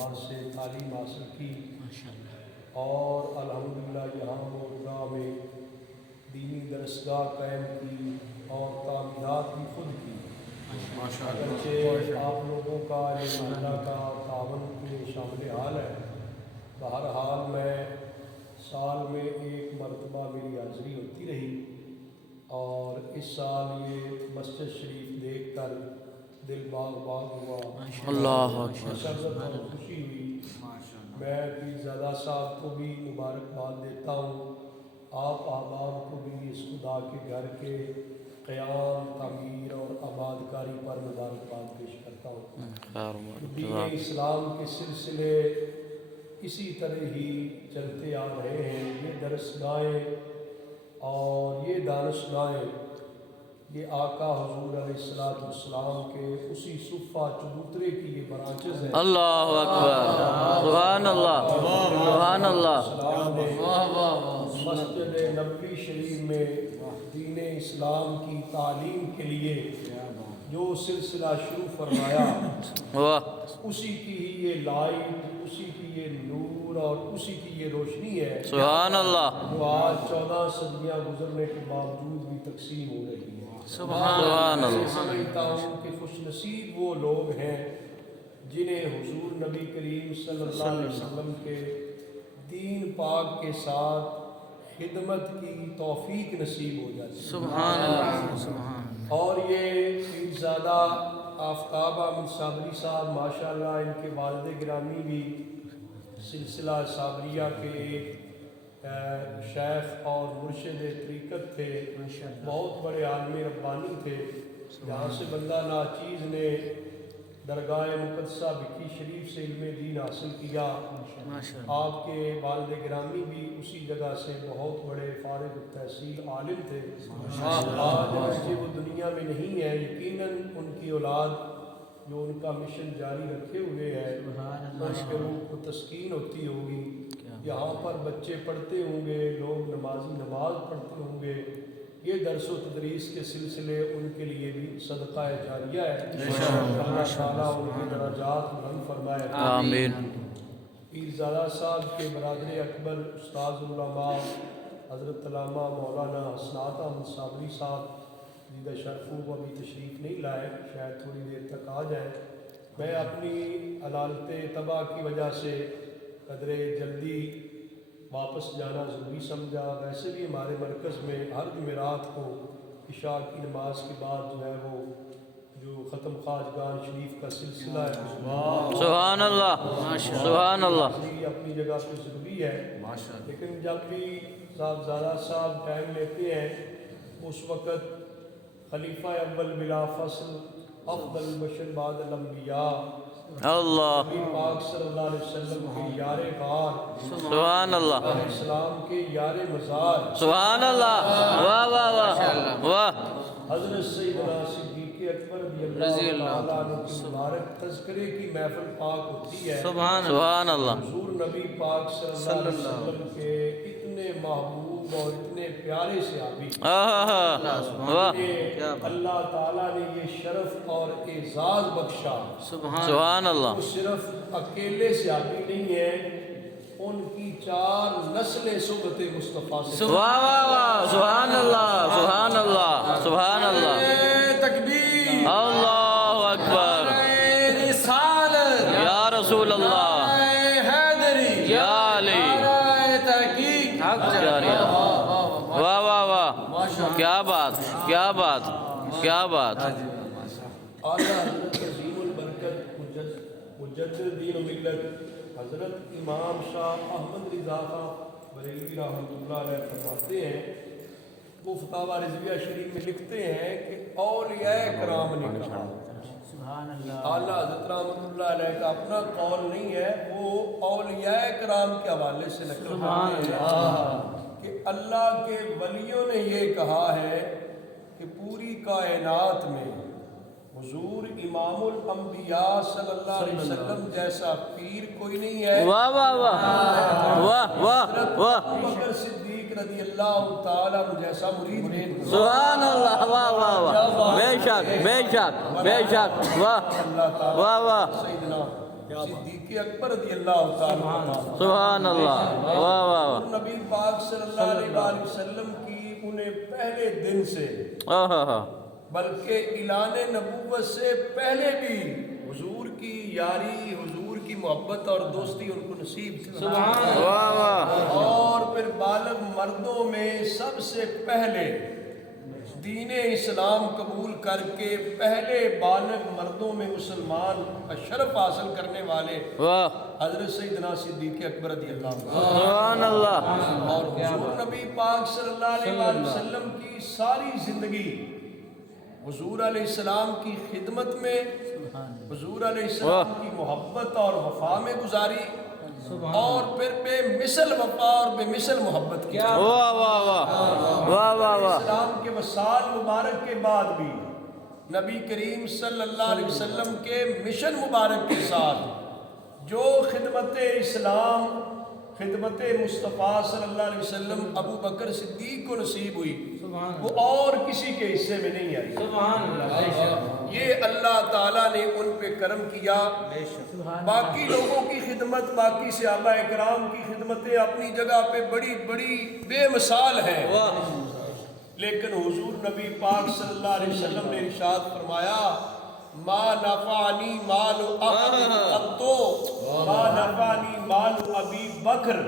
دربار سے تعلیم حاصل کی اور الحمدللہ یہاں موجودہ میں دینی درسگاہ قائم کی اور تعمیرات بھی خود کی۔ اگرچہ آپ لوگوں کا یہ محلہ کا تعاون میں شامل حال ہے، بہرحال میں سال میں ایک مرتبہ میری حاضری ہوتی رہی اور اس سال یہ مسجد شریف دیکھ کر دل باغ باغ ہوا، اللہ مسرت اور خوشی ہوئی۔ میں پیر زادہ صاحب کو بھی مبارکباد دیتا ہوں، آپ احباب کو بھی اس خدا کے گھر کے قیام، تعمیر اور آباد کاری پر مبارکباد پیش کرتا ہوں۔ دین اسلام کے سلسلے اسی طرح ہی چلتے آ رہے ہیں۔ یہ درسگاہیں اور یہ دانشگاہیں یہ آقا حضور علیہ السلام کے اسی صفہ چبوترے کی یہ برانچز ہیں۔ اللہ اکبر، سبحان اللہ، سبحان اللہ۔ مسجد نبوی شریف میں دین اسلام کی تعلیم کے لیے جو سلسلہ شروع فرمایا، اسی کی ہی یہ لائٹ، اسی کی یہ نور اور اسی کی یہ روشنی ہے، سبحان اللہ، جو آج 14 صدیاں گزرنے کے باوجود بھی تقسیم ہو رہی ہے۔ سبحان اللہ۔ میں سمجھتا ہوں کہ خوش نصیب وہ لوگ ہیں جنہیں حضور نبی کریم صلی اللہ علیہ وسلم کے دین پاک کے ساتھ خدمت کی توفیق نصیب ہو جاتی ہے۔ سبحان اللہ، سبحان اللہ۔ اور یہ پیرزادہ آفتاب احمد صابری صاحب ماشاءاللہ، ان کے والد گرامی بھی سلسلہ صابریہ کے ایک شیخ اور مرشد طریقت تھے، بہت بڑے عالم ربانی تھے۔ یہاں سے بندہ ناچیز نے درگاہ مقدسہ بکھی شریف سے علم دین حاصل کیا۔ آپ کے والد گرامی بھی اسی جگہ سے بہت بڑے فارغ التحصیل عالم تھے۔ آج اگرچہ وہ دنیا میں نہیں ہے، یقیناً ان کی اولاد جو ان کا مشن جاری رکھے ہوئے ہے، اس کے روح کو تسکین ہوتی ہوگی۔ یہاں پر بچے پڑھتے ہوں گے، لوگ نمازی نماز پڑھتے ہوں گے، یہ درس و تدریس کے سلسلے ان کے لیے بھی صدقہ جاریہ ہے۔ اللہ تعالیٰ ان کے درجات بلند فرمائے، آمین۔ پیرزادہ صاحب کے برادر اکبر استاذ العلماء حضرت علامہ مولانا حسنات احمد صابری صاحب جیدہ شرفوں کو ابھی تشریف نہیں لائے، شاید تھوڑی دیر تک آ جائیں۔ میں اپنی علالت طبع کی وجہ سے قدرے جلدی واپس جانا ضروری سمجھا۔ ویسے بھی ہمارے مرکز میں ہر جمعرات کو عشاء کی نماز کے بعد جو ہے وہ جو ختم خواجگان شریف کا سلسلہ ہے، سبحان اللہ، سبحان اللہ۔ یہ اپنی جگہ پہ ضروری ہے، لیکن جب بھی صاحبزادہ صاحب ٹائم لیتے ہیں، اس وقت خلیفہ اول بلا فصل افضل بشر بعد الانبیاء اللہ، نبی پاک صلی اللہ علیہ وسلم کے یار غار، سبحان اللہ، علیہ السلام کے یار مزار، سبحان اللہ، واہ واہ واہ واہ۔ حضرت سیدنا صدیق اکبر رضی اللہ تعالیٰ عنہ کی مبارک تذکرے کی محفل پاک ہوتی ہے۔ سبحان اللہ۔ حضور نبی پاک صلی اللہ علیہ وسلم کے اتنے محبوب اور اتنے پیارے صحابی، اللہ تعالیٰ نے یہ شرف اور اعزاز بخشا، سبحان اللہ۔ وہ صرف اکیلے صحابی نہیں ہیں، ان کی 4 نسلیں صحبت مصطفیٰ سے۔ واہ واہ واہ، سبحان اللہ، سبحان اللہ، سبحان اللہ۔ تکبیر، اللہ اکبر، رسالت، یا رسول اللہ، حیدری، یا علی، تحقیق، واہ واہ واہ، کیا بات، کیا بات، کیا بات۔ اعلیٰ حضرت عظیم البرکت مجدد دین و ملت حضرت امام شاہ احمد رضا خان بریلوی رحمۃ اللہ علیہ فرماتے ہیں، وہ فتاویٰ رضویہ شریف میں لکھتے ہیں کہ اولیاء کرام نے کہا، اعلیٰ حضرت رحمۃ اللہ علیہ کا اپنا قول نہیں ہے، وہ اولیاء کرام کے حوالے سے نقل کرتے ہیں کہ اللہ کے ولیوں نے یہ کہا ہے کہ پوری کائنات میں حضور امام الانبیاء صلی اللہ علیہ وسلم جیسا پیر کوئی نہیں ہے، واہ واہ واہ، واہ واہ واہ، ابوبکر صدیق رضی اللہ تعالیٰ عنہ جیسا مرید نہیں ہے۔ سبحان اللہ، واہ واہ واہ، بے شک، بے شک، بے شک، واہ اللہ تعالیٰ واہ واہ، سیدنا صدیق اکبر رضی اللہ تعالیٰ عنہ، سبحان اللہ، واہ واہ واہ، نبی پاک صلی اللہ علیہ وآلہ وسلم کی انہیں پہلے دن سے بلکہ اعلان نبوت سے پہلے بھی حضور کی یاری، حضور کی محبت اور دوستی ان کو نصیب تھی، واہ واہ، اور پھر بالغ مردوں میں سب سے پہلے دین اسلام قبول کر کے پہلے بالغ مردوں میں مسلمان کا شرف حاصل کرنے والے واہ، حضرت سیدنا صدیق اکبر رضی اللہ عنہ، سبحان اللہ، اور حضور نبی پاک صلی اللہ علیہ وآلہ وسلم کی ساری زندگی حضور علیہ السلام کی خدمت میں، حضور علیہ السلام کی محبت اور وفا میں گزاری، اور پھر بے مثل وفا اور بے مثل محبت کی، واہ واہ واہ، واہ واہ واہ، اسلام کے وصال مبارک کے بعد بھی نبی کریم صلی اللہ علیہ وسلم کے مشن مبارک کے ساتھ جو خدمت اسلام، خدمت مصطفیٰ صلی اللہ علیہ وسلم ابو بکر صدیق کو نصیب ہوئی، وہ اور کسی کے حصے میں نہیں آئی، یہ اللہ تعالیٰ نے ان پہ کرم کیا۔ باقی لوگوں کی خدمت، باقی صحابہ اکرام کی خدمتیں اپنی جگہ پہ بڑی بڑی بے مثال ہیں، لیکن حضور نبی پاک صلی اللہ علیہ وسلم نے ارشاد فرمایا، ما نفعنی مال احد قط، ما نفعنی مال ابی بکر،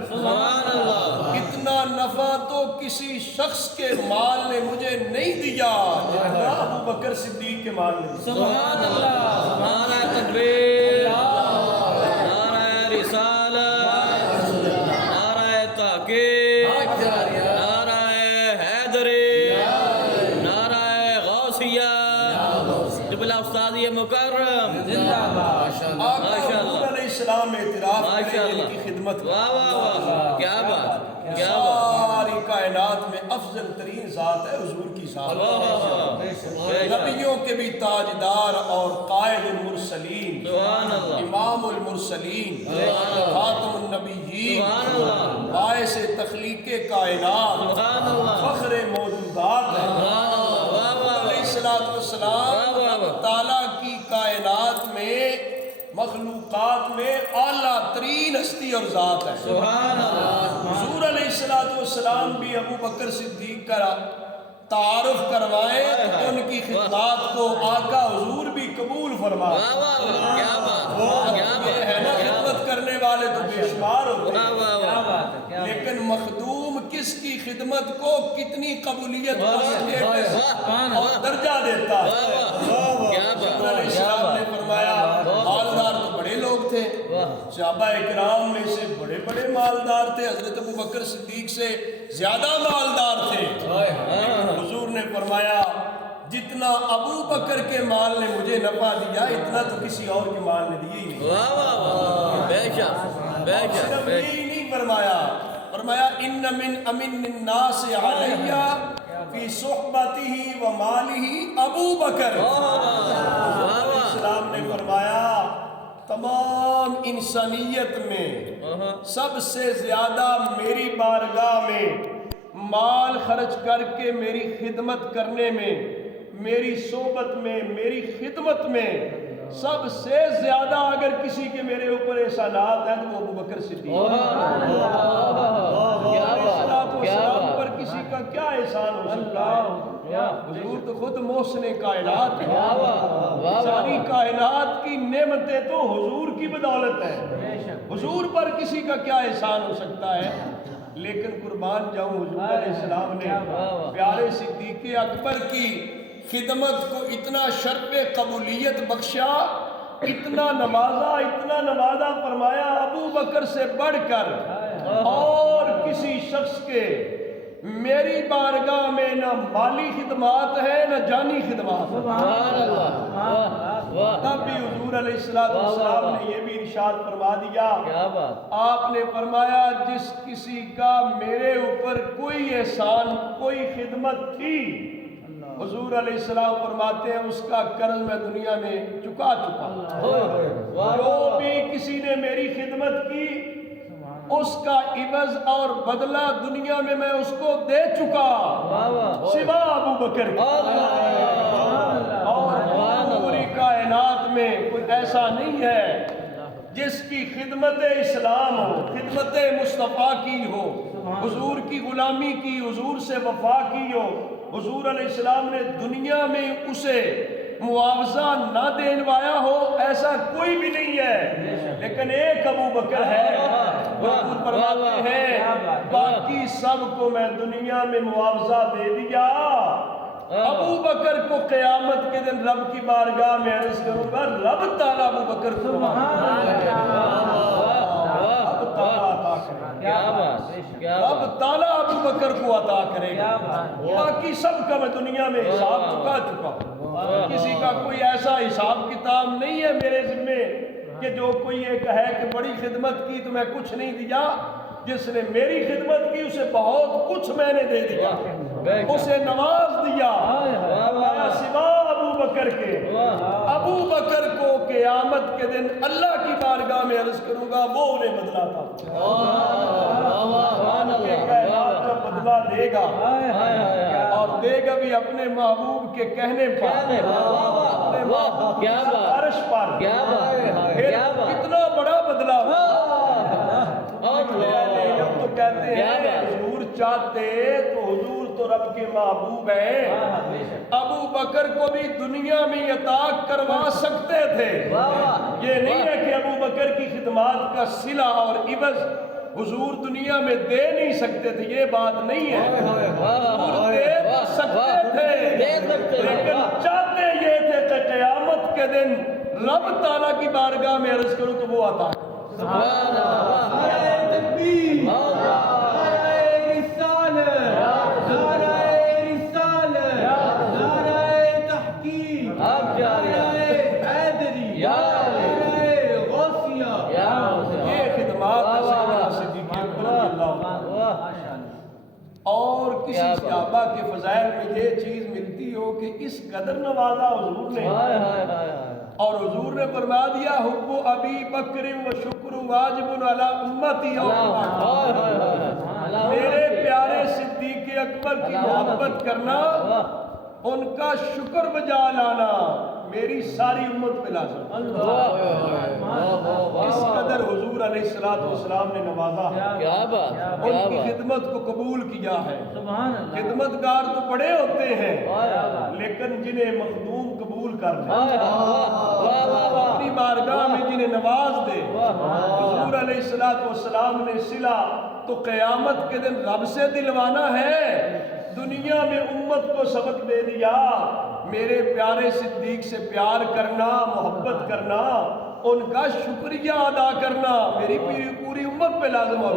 اتنا نفع تو کسی شخص کے مال نے مجھے نہیں دیا جتنا ابو بکر صدیق کے مال نے دیا۔ سبحان اللہ، نعرہ تکبیر، نعرہ رسالت، نعرہ تحقیق، نعرہ حیدری، نعرہ غوثیہ، جبلہ استاذی مکرم، آقا حضور علیہ السلام میں اعتراف کریں ان کی خدمت واہ واہ واہ، کیا بات، کیا بات، ساری کائنات میں افضل ترین ذات ہے حضور کی ذات، نبیوں کے بھی تاجدار اور قائد المرسلین، سبحان اللہ، امام المرسلین، خاتم النبیین، باعث تخلیق کائنات، سبحان اللہ، فخر موجودات ہے، علیہ السلام اللہ تعالیٰ کی کائنات میں، مخلوقات میں اعلیٰ ترین ہستی اور ذات ہے۔ سبحان اللہ، حضور علیہ السلام بھی ابو بکر صدیق کا تعارف کروائے تو ان کی خدمات کو آقا حضور بھی قبول فرمائے۔ واہ واہ واہ، کیا بات، کیا بات، یہ ہے نا، خدمت کرنے والے تو بے شمار ہوتے واہ واہ واہ، ہیں، لیکن مخدوم کس کی خدمت کو کتنی قبولیت اور درجہ دیتا ہے۔ کیا بات، حضور علیہ السلام نے فرمایا، مالدار تو بڑے لوگ تھے، صحابہ اکرام میں سے بڑے بڑے مالدار تھے، حضرت ابو بکر صدیق سے زیادہ مالدار تھے، لیکن حضور نے فرمایا جتنا ابو بکر کے مال نے مجھے نفع دیا اتنا تو کسی اور کے مال نے دیا ہی نہیں۔ واہ واہ واہ، بے شک، بے شک، صرف بے یہی نہیں فرمایا، فرمایا ان من امن الناس علیہ فی صحبتہ و مالہ ابو بکر۔ اسلام نے فرمایا تمام انسانیت میں سب سے زیادہ میری بارگاہ میں مال خرچ کر کے میری خدمت کرنے میں، میری صحبت میں، میری خدمت میں سب سے زیادہ اگر کسی کے میرے اوپر احسانات ہیں تو وہ ابو بکر صدیق۔ اسلام پر کسی کا کیا احسان ہو سکتا ہے؟ حضور تو خود محسن کائنات ہے، ساری کائنات کی نعمتیں تو حضور کی بدولت ہیں، حضور پر کسی کا کیا احسان ہو سکتا ہے؟ لیکن قربان جاؤں حضور علیہ السلام نے پیارے صدیق اکبر کی خدمت کو اتنا شرف قبولیت بخشا، اتنا نوازا فرمایا ابو بکر سے بڑھ کر اور کسی شخص کے میری بارگاہ میں نہ مالی خدمات ہے نہ جانی خدمات ہے۔ تب بھی حضور علیہ السلام نے یہ بھی ارشاد فرما دیا، آپ نے فرمایا جس کسی کا میرے اوپر کوئی احسان، کوئی خدمت تھی، حضور علیہ السلام فرماتے ہیں اس کا قرض میں دنیا میں چکا چکا، جو بھی کسی نے میری خدمت کی اس کا عوض اور بدلہ دنیا میں میں اس کو دے چکا، سوا ابو بکر کی۔ اور پوری کائنات میں کوئی ایسا نہیں ہے جس کی خدمت اسلام ہو، خدمت مصطفیٰ کی ہو، حضور کی غلامی کی، حضور سے وفا کی ہو، حضور علیہ السلام نے دنیا میں اسے معاوضہ نہ دلوایا ہو، ایسا کوئی بھی نہیں ہے، لیکن ایک ابو بکر ہے۔ حضور فرماتے ہیں باقی سب کو میں دنیا میں معاوضہ دے دیا، ابو بکر کو قیامت کے دن رب کی بارگاہ میں عرض کروں گا، رب تعالیٰ ابو بکر کو رب تعالیٰ ابو بکر کو عطا کرے گا۔ باقی سب کا میں دنیا میں حساب چکا ہوں، کسی کا کوئی ایسا حساب کتاب نہیں ہے میرے ذمے کہ جو کوئی یہ کہے کہ بڑی خدمت کی تو میں کچھ نہیں دیا، جس نے میری خدمت کی اسے بہت کچھ میں نے دے دیا، اسے نواز دیا۔ سوا ابو بکر کے، ابو بکر کو قیامت کے دن اللہ کی بارگاہ میں عرض کروں گا، وہ انہیں بدلا تھا، کائنات کا بدلہ دے گا، اور دے گا بھی اپنے محبوب کے کہنے پر، اپنے محبوب کی سفارش پر۔ پھر کتنا بڑا بدلہ تو کہتے ہیں حضور چاہتے تو حضور تو رب کے محبوب ہیں، ابو بکر کو بھی دنیا میں عطا کروا سکتے تھے۔ یہ نہیں ہے کہ ابو بکر کی خدمات کا صلہ اور عوض حضور دنیا میں دے نہیں سکتے تھے، یہ بات نہیں ہے، حضور دے تو سکتے تھے، لیکن چاہتے یہ تھے کہ قیامت کے دن رب تعالیٰ کی بارگاہ میں عرض کروں تو وہ عطا کرے۔ اور کسی صحابہ کے فضائل میں یہ چیز ملتی ہو کہ اس قدر نوازا حضور نے، اور حضور نے فرما دیا حب ابی بکر و شکر واجب علی امتی، میرے پیارے صدیق اکبر کی محبت کرنا، ان کا شکر بجا لانا میری ساری امت پہ لازم۔ اس قدر حضور علیہ السلام نے نوازا ہے، ان کی خدمت کو قبول کیا ہے۔ خدمتگار تو بڑے ہوتے ہیں لیکن جنہیں مخدوم قبول کر لیں، اپنی بارگاہ میں جنہیں نواز دے، حضور علیہ السلام نے صلہ تو قیامت کے دن رب سے دلوانا ہے۔ دنیا میں امت کو سبق دے دیا، میرے پیارے صدیق سے پیار کرنا، محبت کرنا، ان کا شکریہ ادا کرنا میری پوری امت پہ لازم ہو،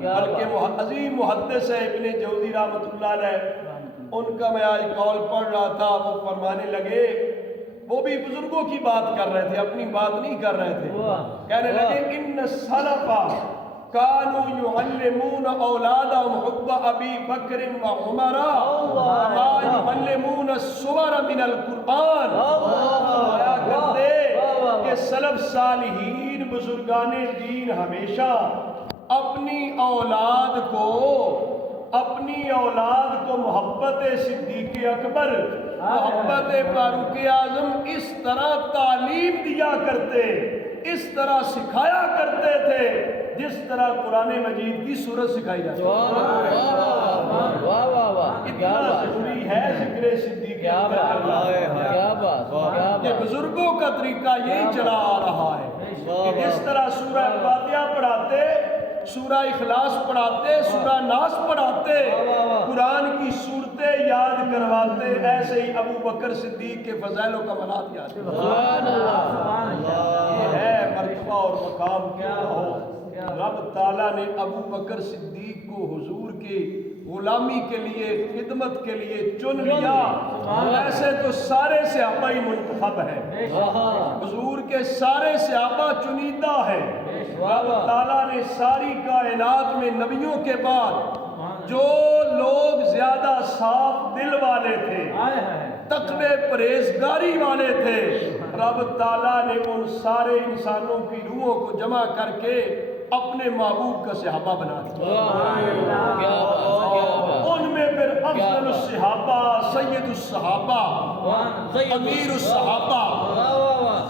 بلکہ عظیم محدث ہے ابن جوزی رحمۃ اللہ علیہ، ان کا میں آج قول پڑھ رہا تھا، وہ فرمانے لگے، وہ بھی بزرگوں کی بات کر رہے تھے، اپنی بات نہیں کر رہے تھے، کہنے لگے ان السلف كانوا يعلمون اولادهم حب ابي بكر وعمر كما يعلمون السور من القرآن۔ آیا کرتے کہ سلف صالحین بزرگان دین ہمیشہ اپنی اولاد کو محبت صدیق اکبر، محبت فاروق اعظم اس طرح تعلیم دیا کرتے، اس طرح سکھایا کرتے تھے جس طرح قرآن مجید کی سورت سکھائی جاتی ہے۔ اتنا ضروری ہے ذکر صدیق اکبر، کہ بزرگوں کا طریقہ یہی چلا آ رہا ہے کہ جس طرح سورہ فاتحہ پڑھاتے، سورہ اخلاص پڑھاتے، سورہ ناس پڑھاتے، قرآن کی صورتیں یاد کرواتے، ایسے ہی ابو بکر صدیق کے فضائل و کمالات یاد کرواتے۔ یہ ہے مرتبہ اور مقام کیا ہو، رب تعالیٰ نے ابو بکر صدیق کو حضور کی غلامی کے لیے، خدمت کے لیے چن لیا۔ ایسے تو سارے صحابہ ہی منتخب ہیں، حضور کے سارے صحابہ چنیدہ ہیں۔ رب تعالیٰ نے ساری کائنات میں نبیوں کے بعد جو لوگ زیادہ صاف دل والے تھے، تقوی پرہیزگاری والے تھے، رب تعالیٰ نے ان سارے انسانوں کی روحوں کو جمع کر کے اپنے محبوب کا صحابہ بنا دیا۔ کیا بات کیا بات ان میں پھر افضل الصحابہ، سید الصحابہ، امیر الصحابہ،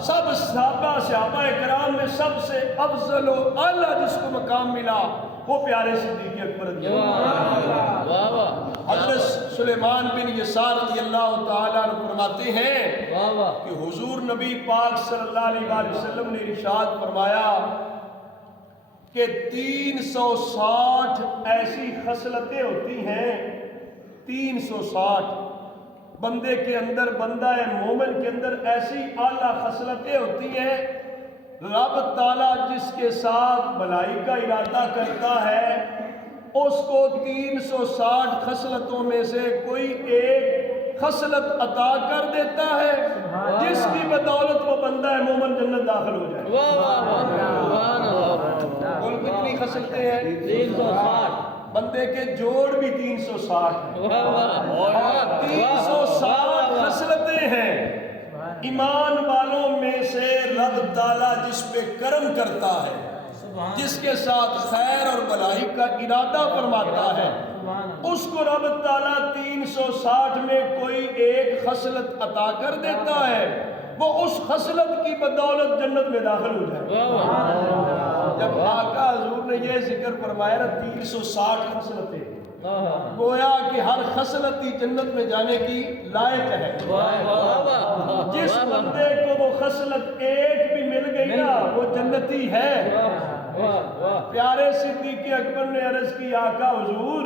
سب صحابہ کرام میں سب سے افضل و اعلیٰ جس کو مقام ملا وہ پیارے صدیق اکبر رضی اللہ عنہ۔ حضرت سلیمان بن یسار رضی اللہ تعالیٰ عنہ فرماتے ہیں کہ حضور نبی پاک صلی اللہ علیہ وآلہ وسلم نے ارشاد فرمایا کہ 360 ایسی خصلتیں ہوتی ہیں، 360 بندے کے اندر، بندہ مومن کے اندر ایسی اعلیٰ خصلتیں ہوتی ہیں، رب تعالیٰ جس کے ساتھ بھلائی کا ارادہ کرتا ہے اس کو 360 خصلتوں میں سے کوئی ایک خصلت عطا کر دیتا ہے جس کی بدولت وہ بندہ مومن جنت داخل ہو جائے۔ کل کتنی خصلتیں ہیں؟ 360 بندے کے جوڑ بھی 360 360 خصلتیں ہیں۔ ایمان والوں میں سے رب تعالیٰ جس پہ کرم کرتا ہے، جس کے ساتھ خیر اور بھلائی کا ارادہ فرماتا ہے، اس کو رب تعالیٰ 360 میں کوئی ایک خصلت عطا کر دیتا ہے، وہ اس خصلت کی بدولت جنت میں داخل ہو جائے۔ جب آقا حضور نے یہ ذکر فرمایا نا 360 خصلتیں، گویا کہ ہر خصلت ہی جنت میں جانے کی لائق ہے۔ جس بندے کو وہ خصلت ایک بھی مل گئی نا وہ جنتی ہے۔ پیارے صدیق اکبر نے عرض کی آقا حضور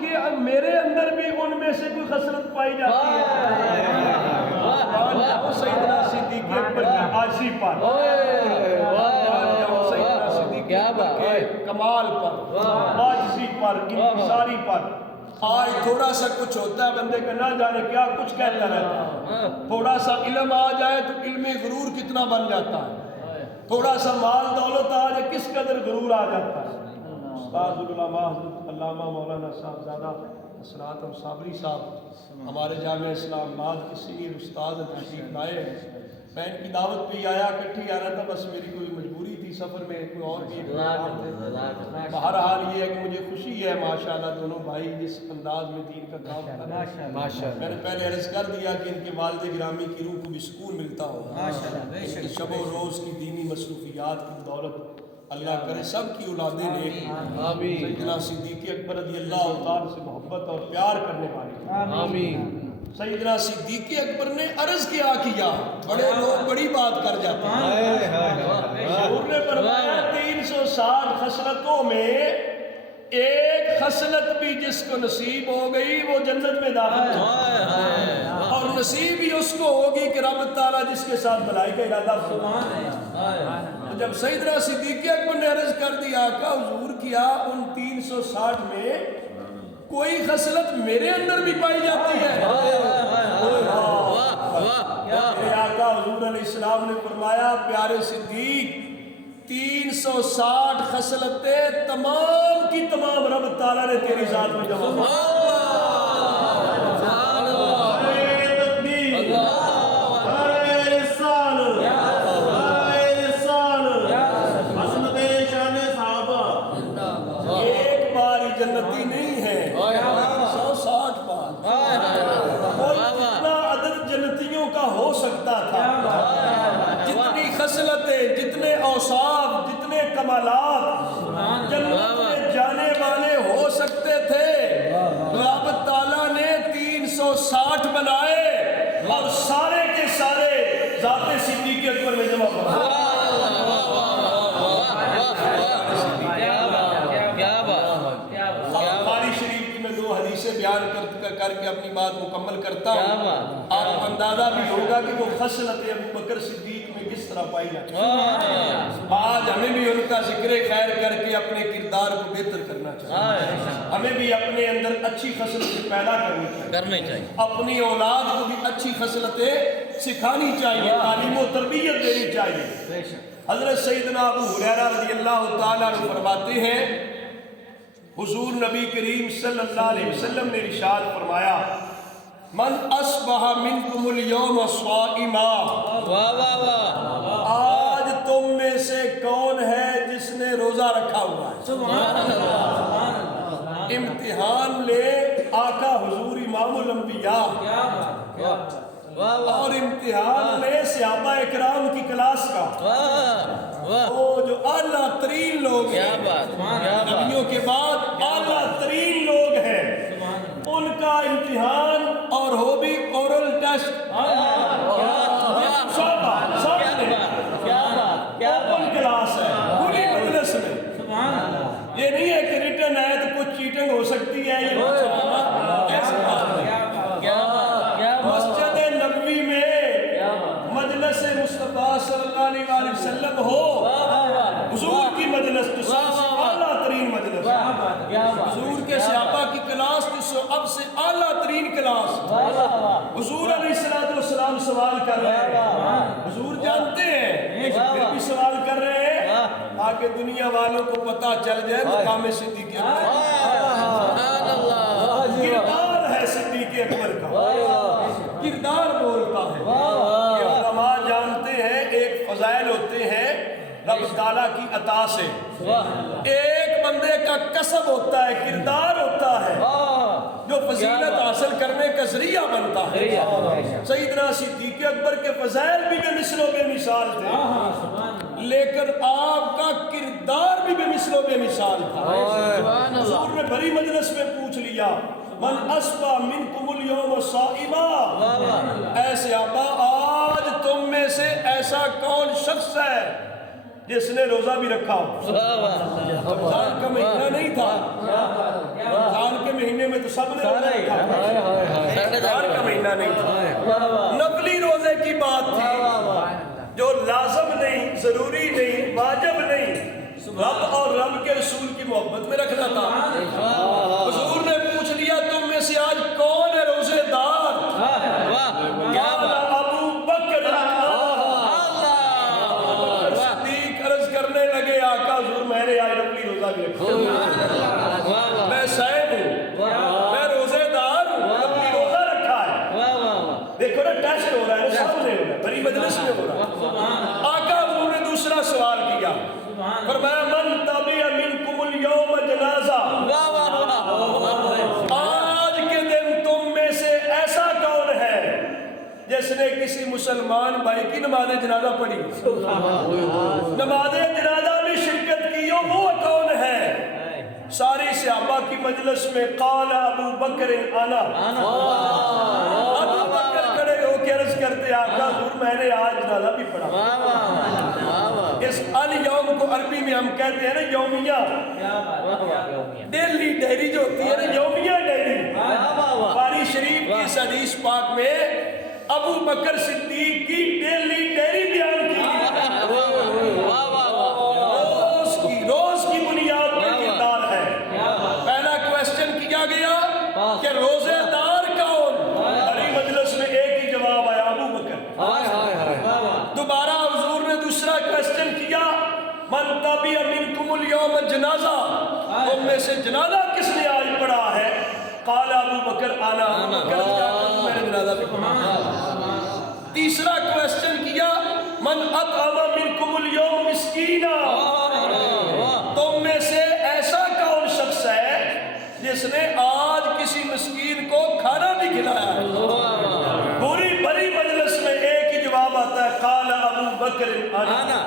کیا میرے اندر بھی ان میں سے کوئی خصلت پائی جاتی ہے؟ سیدنا صدیق اکبر کی عاجزی پر، سیدنا صدیق اکبر کے کمال پر، عاجزی پر، انکساری پر۔ آج تھوڑا سا کچھ ہوتا ہے بندے کا نہ جانے کیا کچھ کہتا رہتا ہے، تھوڑا سا علم آ جائے تو علمی غرور کتنا بن جاتا ہے، تھوڑا سا مال دولت آ جائے کس قدر غرور آ جاتا ہے۔ استاد العلماء حضرت علامہ مولانا صاحبزادہ اسرات اور صابری صاحب ہمارے جامعہ اسلام آباد کے سینئر استاد تشریف لائے ہیں۔ میں ان کی دعوت پہ آیا، کٹھی آ رہا تھا، بس میری کوئی مجبوری تھی سفر میں، کوئی اور بھی بہرحال یہ ہے کہ مجھے خوشی ہے ماشاءاللہ دونوں بھائی جس انداز میں دین کا کام کر رہے ہیں۔ میں نے پہلے عرض کر دیا کہ ان کے والد گرامی کی روح کو بھی سکون ملتا ہوگا، ان کی شب و روز کی دینی مصروفیات کی بدولت اللہ کرے سب کی اولادیں نیک آمین۔ سیدنا صدیق اکبر رضی اللہ تعالیٰ سے محبت اور پیار کرنے والے آمین۔ سیدنا صدیق اکبر نے عرض کیا بڑے لوگ بڑی بات کر جاتے ہیں، حضور نے فرمایا 360 خصلتوں میں ایک خصلت بھی جس کو نصیب ہو گئی وہ جنت میں داخل ہو، اور نصیب ہی اس کو ہوگی کہ رب تعالیٰ جس کے ساتھ بھلائی کا ارادہ فرمائے۔ جب سیدنا صدیق اکبر نے عرض کر دیا کہ حضور کیا ان 360 میں کوئی خصلت میرے اندر بھی پائی جاتی ہے؟ میرے آقا حضور علیہ السلام نے فرمایا پیارے صدیق 360 خصلتیں تمام کی تمام رب تعالیٰ نے تیری ذات میں جمع ایک بار ہی جنتی نہیں ہے، 160 بار۔ جتنا عدد جنتیوں کا ہو سکتا تھا، جتنی خصلتیں، جتنے اوصاف، جتنے کمالات جنت میں جانے والے ہو سکتے تھے، رب تعالیٰ نے 360 بنائے اور سارے کے سارے ذات صدیق اکبر میں جمع فرمائے۔ بخاری شریف کی میں 2 حدیثیں بیان کر کے اپنی بات مکمل کرتا ہوں۔ آپ کو اندازہ بھی ہوگا کہ وہ خصلت ابو بکر صدیق میں کس طرح پائی جاتی ہے۔ آج ہمیں بھی ان کا ذکر خیر کر کے اپنے کردار کو بہتر کرنا چاہیے، ہمیں بھی اپنے اندر اچھی خصلتیں پیدا کرنی چاہیے، اپنی اولاد کو بھی اچھی خصلتیں سکھانی چاہیے، تعلیم و تربیت دینی چاہیے۔ حضرت سیدنا ابو ہریرہ رضی اللہ تعالیٰ عنہ فرماتے ہیں حضور نبی کریم صلی اللہ علیہ وسلم نے ارشاد فرمایا من اصبح منکم اليوم صائما، آج تم میں سے کون امتحان لے آقا حضور امام الانبیاء اور امتحان لے صحابہ اکرام کی کلاس کا، وہ جو اعلیٰ ترین لوگ ہیں، نبیوں کے بعد اعلیٰ ترین لوگ ہیں، ان کا امتحان اور ہو بھی اورل ٹیسٹ اوپن کلاس ہے پوری مجلس میں۔ یہ نہیں ہے کہ ریٹن ہے تو کچھ چیٹنگ ہو سکتی ہے، یہ ایسا بات نہیں۔ مسجد نبوی میں مجلس مصطفیٰ صلی اللہ علیہ وسلم ہو، حضور کی مجلس تو سب سے اعلیٰ ترین مجلس، حضور کے صحابہ کی کلاس کی اب سے اعلیٰ ترین کلاس، حضور علیہ السلام سوال کر رہے ہیں، حضور جانتے ہیں پھر بھی سوال کر رہے ہیں تاکہ دنیا والوں کو پتہ چل جائے مقام صدیق اکبر، کردار ہے صدیق اکبر کا، کردار بولتا ہے۔ یہ علماء جانتے ہیں ایک فضائل ہوتے ہیں رب تعالیٰ کی عطا سے، ایک بندے کا کسب ہوتا ہے، کردار ہوتا ہے جو فضیلت حاصل کرنے کا ذریعہ بنتا ہے۔ سیدنا صدیق اکبر کے فضائل بھی بے مثل و بے مثال تھے، لیکن آپ کا کردار بھی بے مثل و بے مثال تھا۔ حضور نے بڑی مجلس میں پوچھ لیا من اصبح منکم اليوم صائما، اے صحابہ آج تم میں سے ایسا کون شخص ہے جس نے روزہ بھی رکھا ہو؟ رمضان کا مہینہ نہیں تھا، رمضان کے مہینے میں تو سب نے روزہ رکھا، رمضان کا مہینہ نہیں تھا، نفلی روزے کی بات تھی جو لازم نہیں، ضروری نہیں، واجب نہیں، رب اور رب کے رسول کی محبت میں رکھنا تھا۔ حضور نے پوچھ لیا تم میں سے آج کون ہے روزے دار؟ ابو بکر۔ صدیق عرض کرنے لگے آقا حضور میں نے آج نفلی روزہ بھی رکھا، میں صائم ہوں، میں روزے دار ہوں، نفلی روزہ رکھا ہے۔ دیکھو نا ٹیسٹ ہو رہا ہے، سامنے ہو رہا ہے، بڑی مجلس میں ہو رہا ہے۔ آقا حضور نے دوسرا سوال کیا، فرمایا من تبع منکم اليوم جنازہ، آج کے دن تم میں سے ایسا کون ہے جس نے کسی مسلمان بھائی کی نماز جنازہ پڑھی، نماز جنازہ میں شرکت کی ہو، وہ کون ہے؟ ساری صحابہ کی مجلس میں قال ابو بکر انا، ابو بکر کھڑے ہو کے عرض کرتے آقا حضور میں نے آج جنازہ بھی پڑھا۔ اس الیوم کو عربی میں ہم کہتے ہیں نا یومیہ، ڈیلی ڈائری جو ہوتی ہے نا یومیہ ڈائری، بخاری شریف کی اس حدیث پاک میں ابو بکر صدیق کی ڈیلی ڈائری بیان کی، روز کی بنیاد پر کردار ہے۔ پہلا کویسچن کیا گیا کہ روزے دار کون؟ بڑی مجلس میں ایک ہی جواب آیا ابو بکر۔ دوبارہ حضور نے دوسرا کویسچن کیا من تبع منکم اليوم جنازہ، تم میں سے جنازہ کس نے آج پڑھا ہے؟ قال ابو بکر انا، ابو بکر میں نے جنازہ بھی پڑھا۔ تیسرا کویسچن کیا من اطعم منکم اليوم مسکینا، تم میں سے ایسا کون شخص ہے جس نے آج کسی مسکین کو کھانا بھی کھلایا ہے؟ پوری بڑی مجلس میں ایک ہی جواب آتا ہے قال ابو بکر انا،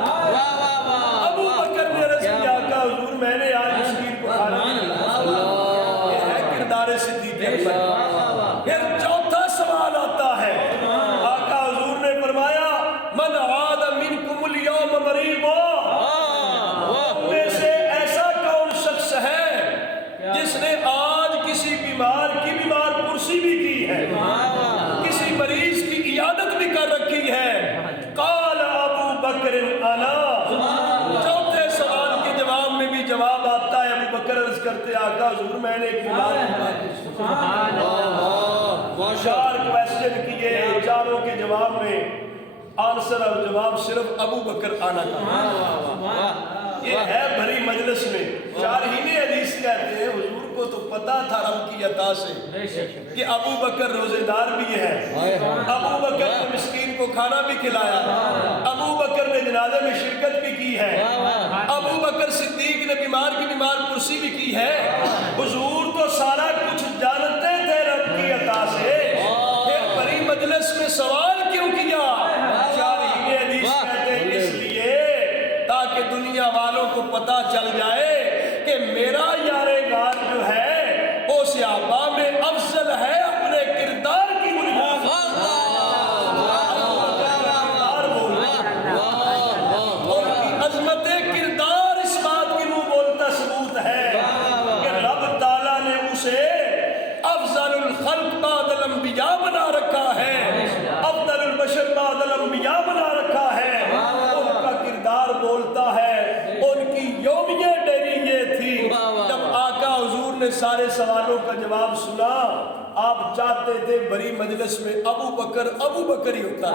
ابو بکر نے عرض کیا کہ حضور میں نے آج مسکین کو کھانا بھی کھلایا۔ یہ ہے کردار صدیق اکبر۔ پھر چوتھا سوال آتا ہے، آقا حضور نے فرمایا من عاد منکم اليوم مریضا، تم میں سے ایسا کون شخص ہے جس نے آج کسی بیمار کی بیمار پرسی بھی کی ہے، کسی مریض کی عیادت بھی کر رکھی ہے؟ قال ابو بکر انا۔ چوتھے سوال کے جواب میں بھی جواب آتا ہے، ابو بکر عرض کرتے آقا حضور میں نے ایک بیمار چار کویسچن کیے، چاروں کے جواب میں آنسر اور جواب صرف ابو بکر آنا کا۔ یہ ہے بھری مجلس میں شارحین حدیث کہتے ہیں حضور کو تو پتا تھا رب کی عطا سے کہ ابو بکر روزے دار بھی ہے، ابو بکر نے مسکین کو کھانا بھی کھلایا، ابو بکر نے جنازے میں شرکت بھی کی ہے، ابو بکر صدیق نے بیمار کی بیمار پرسی بھی کی ہے۔ حضور تو سارا کچھ جانتے تھے رب کی عطا سے، پھر بڑی مجلس میں سوال کیوں کیا؟ شارحین حدیث کہتے ہیں اس لیے تاکہ دنیا والوں کو پتا چل جائے کہ میرا یار غار جو ہے وہ صحابہ میں افضل ہے اپنے کردار کی بنیاد اور کی عظمت کردار اس بات کی منہ بولتا ثبوت ہے کہ رب تعالیٰ نے اسے افضل الخلق بعد الانبیاء بنا رکھا ہے، افضل البشر بعد الانبیاء بنا رکھا ہے۔ ان کا کردار بولتا ہے، ان کی یومیہ ڈیری یہ تھی۔ جب آقا حضور نے سارے سوالوں کا جواب سنا، آپ چاہتے تھے بڑی مجلس میں ابو بکر ہی ہوتا ہے،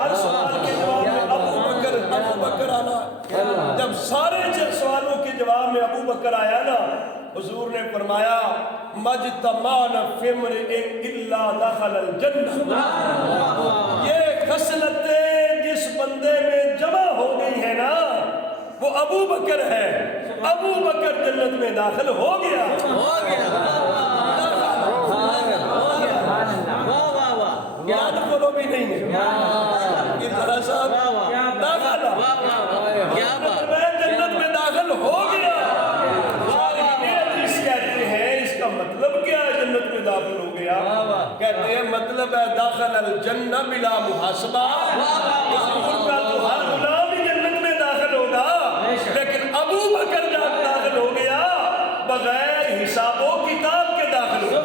ہر سوال کے جواب میں ابو بکر آنا۔ جب سارے سوالوں کے جواب میں ابو بکر آیا نا، حضور نے فرمایا مجتمعنا فی امرئ الا دخل الجنہ۔ یہ خصلتیں جس بندے میں جمع ہو گئی ہے نا وہ ابو بکر ہے، ابو بکر جنت میں داخل ہو گیا۔ یاد کرو بھی نہیں ہے ادھر صاحب داخل جنت میں داخل ہو گیا۔ کہتے ہیں اس کا مطلب کیا ہے جنت میں داخل ہو گیا؟ کہتے ہیں مطلب ہے داخل الجنہ بلا محاسبہ۔ حضور کا تو ہر غلام ہی جنت میں داخل ہوگا، لیکن ابو بکر جب داخل ہو گیا بغیر حساب و کتاب کے داخل ہو گیا۔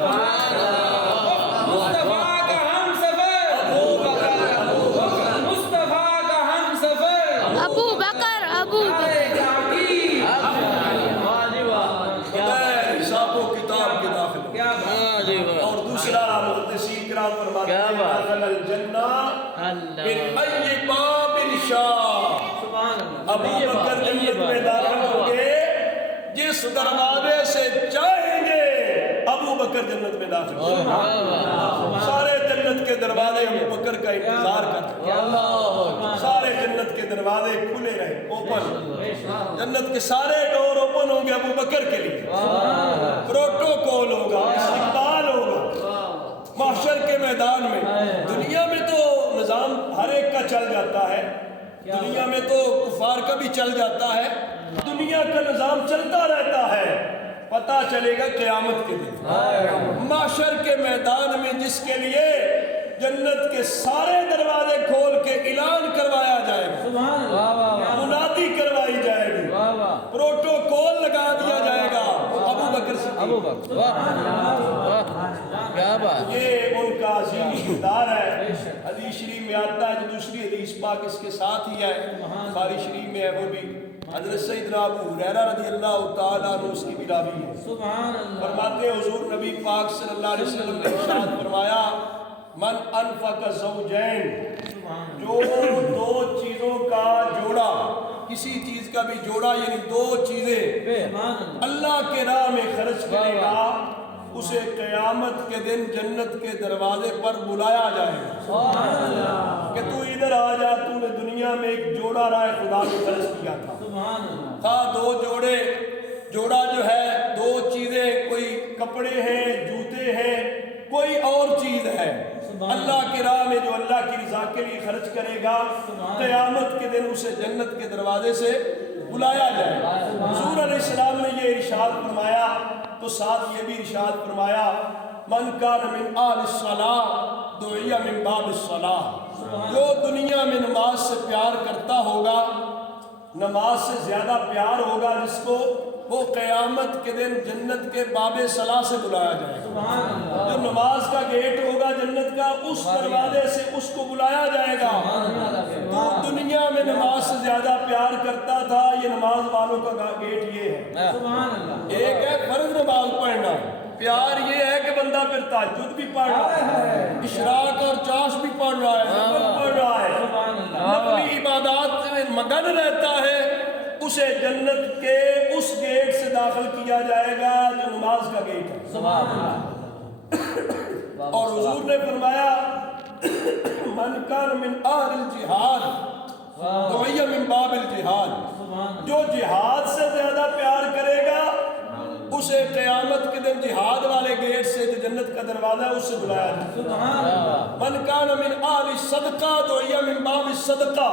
مصطفیٰ کا ہم سفر، ابو بکر بغیر حساب و کتاب کے داخل ہو گیا۔ اور دوسرا محدثین کرام فرماتے ہیں داخل الجنہ من ای باب شاء۔ ابو بکر جنت میں داخل ہوں گے جس دروازے سے چاہیں گے، ابو بکر جنت میں داخل ہوں گے۔ سارے جنت کے دروازے ابو بکر کا انتظار کرتے ہیں، سارے جنت کے دروازے کھلے رہے، اوپن، جنت کے سارے ڈور اوپن ہوں گے ابو بکر کے لیے۔ پروٹوکول ہوگا، استقبال ہوگا محشر کے میدان میں۔ دنیا میں تو نظام ہر ایک کا چل جاتا ہے، دنیا میں تو کفار کا بھی چل جاتا ہے، دنیا کا نظام چلتا رہتا ہے۔ پتہ چلے گا قیامت کے دن محشر کے میدان میں جس کے لیے جنت کے سارے دروازے کھول کے اعلان کروایا جائے گا، منادی کروائی جائے گی، پروٹوکول لگا دیا جائے گا، ابو بکر صدیق۔ یہ ان کا عظیم کردار ہے۔ حدیث شریف میں آتا ہے، جو دوسری حدیث پاک اس کے ساتھ ہی ہے، بخاری شریف میں ہے، وہ بھی حضرت سیدنا ابو ہریرہ رضی اللہ تعالیٰ عنہ اس کی بھی راوی ہے۔ فرماتے ہیں حضور نبی پاک صلی اللہ علیہ وسلم نے ارشاد فرمایا من انفق زوجین، جو دو چیزوں کا جوڑا، کسی چیز کا بھی جوڑا یعنی دو چیزیں اللہ کے راہ میں خرچ کرے گا، اسے قیامت کے دن جنت کے دروازے پر بلایا جائے گا کہ تو ادھر آ جا، تو نے دنیا میں ایک جوڑا راہ خدا میں خرچ کیا تھا۔ دو جوڑا جو ہے، دو چیزیں، کوئی کپڑے ہیں، جوتے ہیں، کوئی اور چیز ہے، اللہ کی راہ میں جو اللہ کی رضا کے لیے خرچ کرے گا، قیامت کے دن اسے جنت کے دروازے سے بلایا جائے گا۔ حضور علیہ السلام نے یہ ارشاد فرمایا تو ساتھ یہ بھی ارشاد فرمایا من کان من آل الصلاۃ دعی من باب الصلاۃ۔ جو دنیا میں نماز سے پیار کرتا ہوگا، نماز سے زیادہ پیار ہوگا جس کو، وہ قیامت کے دن جنت کے باب صلاح سے بلایا جائے گا۔ جو نماز کا گیٹ ہوگا جنت کا، اس دروازے سے اس کو بلایا جائے گا۔ تو دنیا میں نماز سے زیادہ پیار کرتا تھا، یہ نماز والوں کا گیٹ یہ ہے۔ ایک ہے فرض نماز پڑھنا، پیار یہ ہے کہ بندہ پھر تہجد بھی پڑھ رہا ہے، اشراق اور چاش بھی پڑھ رہا ہے، نفل پڑھ رہا ہے، نفلی عبادات میں مگن رہتا ہے، اسے جنت کے اس گیٹ سے داخل کیا جائے گا جو نماز کا گیٹ ہے. سبحان اللہ. اور حضور نے فرمایا من کان من اہل الجہاد دعی من باب الجہاد، جو جہاد سے زیادہ پیار کرے گا اسے قیامت کے دن جہاد والے گیٹ سے جو جنت کا دروازہ ہے اس سے بلایا جائے. من کان من اہل الصدقہ دعی من باب الصدقہ،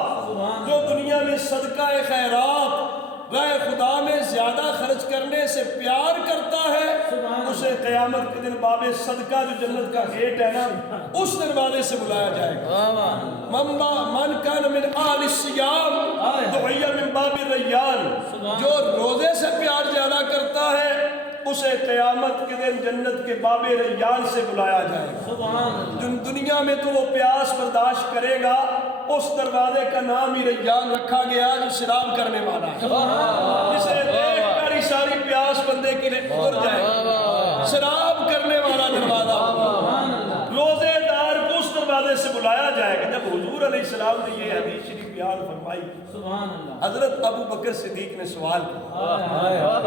جو دنیا میں صدقہ خیرات راہ خدا میں زیادہ خرچ کرنے سے پیار کرتا ہے اسے قیامت کے دن باب صدقہ جو جنت کا گیٹ ہے نا اس دروازے سے بلایا جائے گا. من کان من اہل الصیام دعی من باب الریان، جو روزے سے پیار زیادہ کرتا ہے اسے قیامت کے دن جنت کے باب ریان سے بلایا جائے گا. دنیا میں تو وہ پیاس برداشت کرے گا، اس دروازے کا نام ہی ریان رکھا گیا جو شراب کرنے والا ہے، جسے دیکھ کر ہی ساری پیاس بندے کے لیے اتر جائے. شراب کرنے والا دروازہ، روزے دار کو اس دروازے سے بلایا جائے گا. جب حضور علیہ السلام نے یہ حدیث شریف بیان فرمائی، حضرت ابو بکر صدیق نے سوال کیا.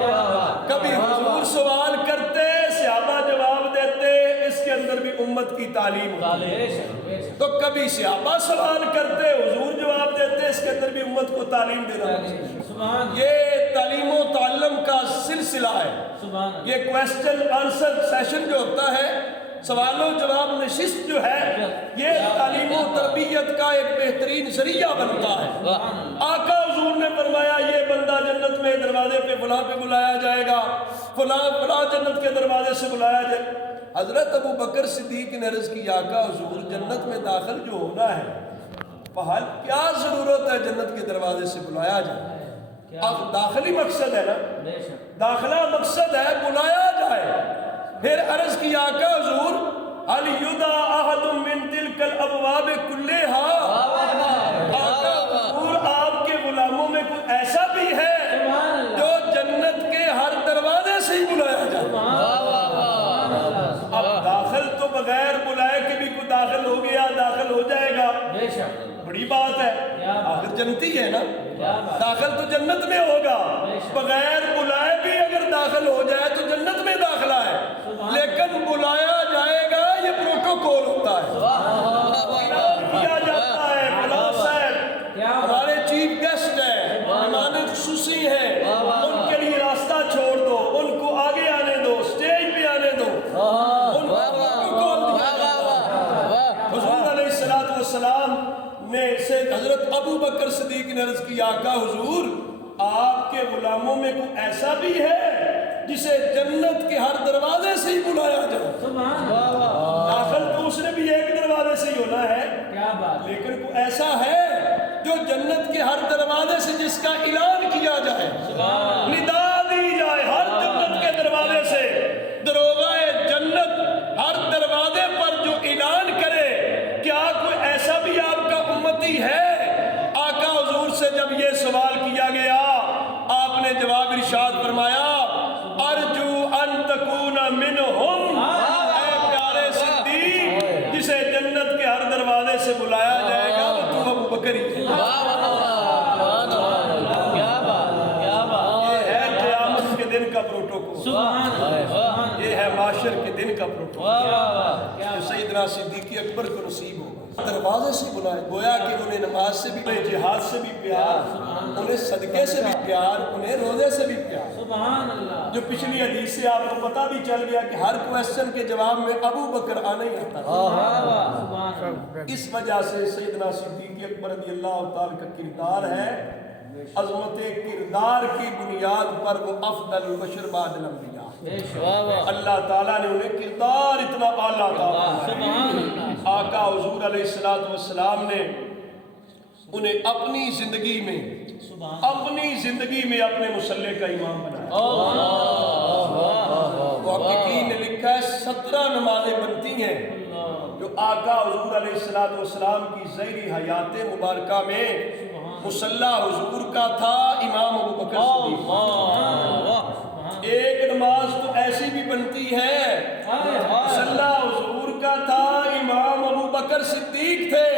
کبھی حضور سوال کرتے صحابہ جواب دیتے، اس کے اندر بھی امت کی تعلیم ہوتی. تو کبھی صحابہ سوال کرتے حضور جواب دیتے، اس کے اندر بھی امت کو تعلیم دینا. یہ تعلیم و تعلم کا سلسلہ ہے. یہ کویسچن آنسر سیشن جو ہوتا ہے، سوال و جواب نشست جو ہے، یہ تعلیم و تربیت کا ایک بہترین ذریعہ بنتا ہے. آقا حضور نے فرمایا یہ بندہ جنت میں دروازے پہ فلاں پہ بلایا جائے گا، فلاں فلاں جنت کے دروازے سے بلایا جائے. حضرت ابو بکر صدیق نے عرض کی آقا حضور جنت میں داخل جو ہونا ہے بہل کیا ضرورت ہے جنت کے دروازے سے بلایا جائے؟ اب داخلی مقصد ہے نا، داخلہ مقصد ہے بلایا جائے. پھر عرض کی آقا حضور هل يدعى احد من تلك الابواب كلها، آقا حضور آپ کے غلاموں میں کوئی ایسا بھی ہے جو جنت کے ہر دروازے سے ہی بلایا جائے؟ اب داخل تو بغیر بلائے کہ بھی کوئی داخل ہو گیا داخل ہو جائے گا، بڑی بات ہے. آخر جنتی ہے نا، داخل تو جنت میں ہوگا. بغیر بلائے بھی اگر داخل ہو جائے تو جنت میں داخلہ ہے، لیکن بلایا جائے گا یہ پروٹوکول ہوتا ہے، کیا جاتا ہے. فلاں صاحب ہمارے چیف گیسٹ ہیں، مہمان خصوصی ہیں، ان کے لیے راستہ چھوڑ دو، ان کو آگے آنے دو، سٹیج پہ آنے دو. ان کو پروٹوکول دیا جاتا ہے. حضور علیہ السلام نے سے حضرت ابو بکر صدیق نے عرض کی آقا حضور آپ کے غلاموں میں کوئی ایسا بھی ہے جسے جنت کے ہر دروازے سے ہی بلایا جائے؟ داخل تو اس نے بھی ایک دروازے سے ہی ہونا ہے، لیکن کوئی ایسا ہے جو جنت کے ہر دروازے سے جس کا اعلان کیا جائے، ندا دی جائے ہر جنت کے دروازے سے. دروغہ جنت ہر دروازے پر جو اعلان کرے، کیا کوئی ایسا بھی آپ کا امتی ہے؟ آقا حضور سے جب یہ سوال کیا گیا آپ نے جواب ارشاد فرمایا ارجو ان تکون منہم، اے پیارے صدیق جسے جنت کے ہر دروازے سے بلایا جائے گا وہ تو ابو بکر ہی ہے. یہ ہے قیامت کے دن کا پروٹوکول، یہ ہے معاشر کے دن کا پروٹوکول. سیدنا صدیق اکبر کو نصیب ہوگا دروازے سے بلائے. گویا کہ انہیں نماز سے بھی جہاد سے بھی پیار، انہیں صدقے سے بھی پیار، انہیں روزے سے بھی پیار. جو پچھلی حدیث سے آپ کو پتہ بھی چل گیا کہ ہر کویسچن کے جواب میں ابو بکر آنا ہی آتا ہے. اس وجہ سے سیدنا صدیق اکبر رضی اللہ تعالی کا کردار ہے، عظمت کردار کی بنیاد پر وہ افضل البشر بعد الانبیاء. اللہ تعالیٰ نے انہیں کردار اتنا اعلیٰ عطا فرمایا. آقا حضور علیہ السلام نے انہیں اپنی زندگی میں اپنے مصلی کا امام بنایا. محققین نے لکھا ہے 17 نمازیں بنتی ہیں جو آقا حضور علیہ السلام کی ظاہری حیات مبارکہ میں مصلی حضور کا تھا امام ابو بکر صدیق. ایک نماز تو ایسی بھی بنتی ہے مصلی حضور کا تھا امام ابو بکر صدیق تھے،